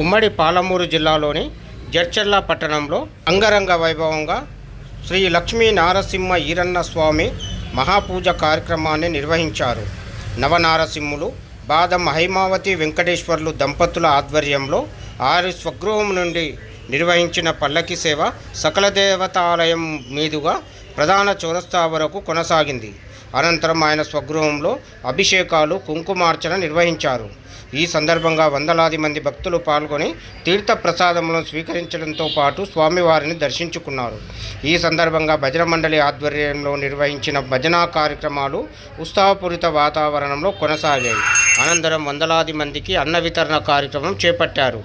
ఉమ్మడి పాలమూరు జిల్లాలోని జడ్చర్ల పట్టణంలో అంగరంగ వైభవంగా శ్రీ లక్ష్మీ నారసింహ ఈరన్న స్వామి మహాపూజ కార్యక్రమాన్ని నిర్వహించారు. నవనారసింహులు బాదం హైమావతి వెంకటేశ్వర్లు దంపతుల ఆధ్వర్యంలో ఆరి స్వగృహం నుండి నిర్వహించిన పల్లకి సేవ సకల దేవతాలయం మీదుగా ప్రధాన చౌరస్తా వరకు కొనసాగింది. అనంతరం ఆయన స్వగృహంలో అభిషేకాలు, కుంకుమార్చన నిర్వహించారు. ఈ సందర్భంగా వందలాది మంది భక్తులు పాల్గొని తీర్థ ప్రసాదములను స్వీకరించడంతో పాటు స్వామివారిని దర్శించుకున్నారు. ఈ సందర్భంగా భజన మండలి ఆధ్వర్యంలో నిర్వహించిన భజనా కార్యక్రమాలు ఉత్సాహపూరిత వాతావరణంలో కొనసాగాయి. అనంతరం వందలాది మందికి అన్న వితరణ కార్యక్రమం చేపట్టారు.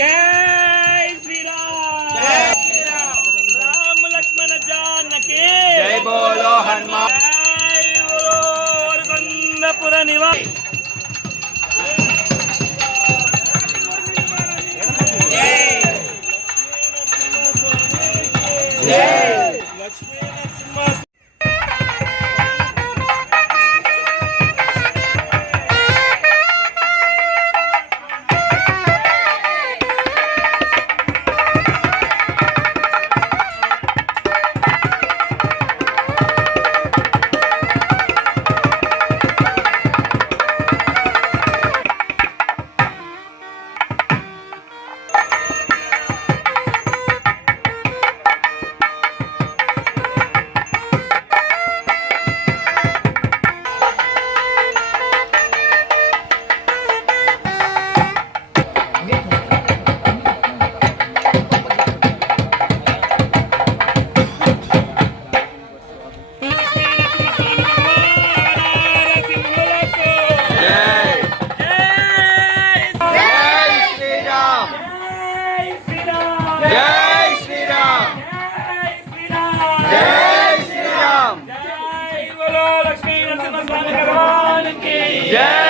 जय श्री राम, जय श्री राम, राम लक्ष्मण जानकी, जय बोलो हनुमान, जय बोलो वरदपुर निवास, जय लक्ष्मी नरसिम्हा। जय श्री राम, जय श्री राम, जय बोलो लक्ष्मी नरसिम्हा स्वामी भगवान की जय।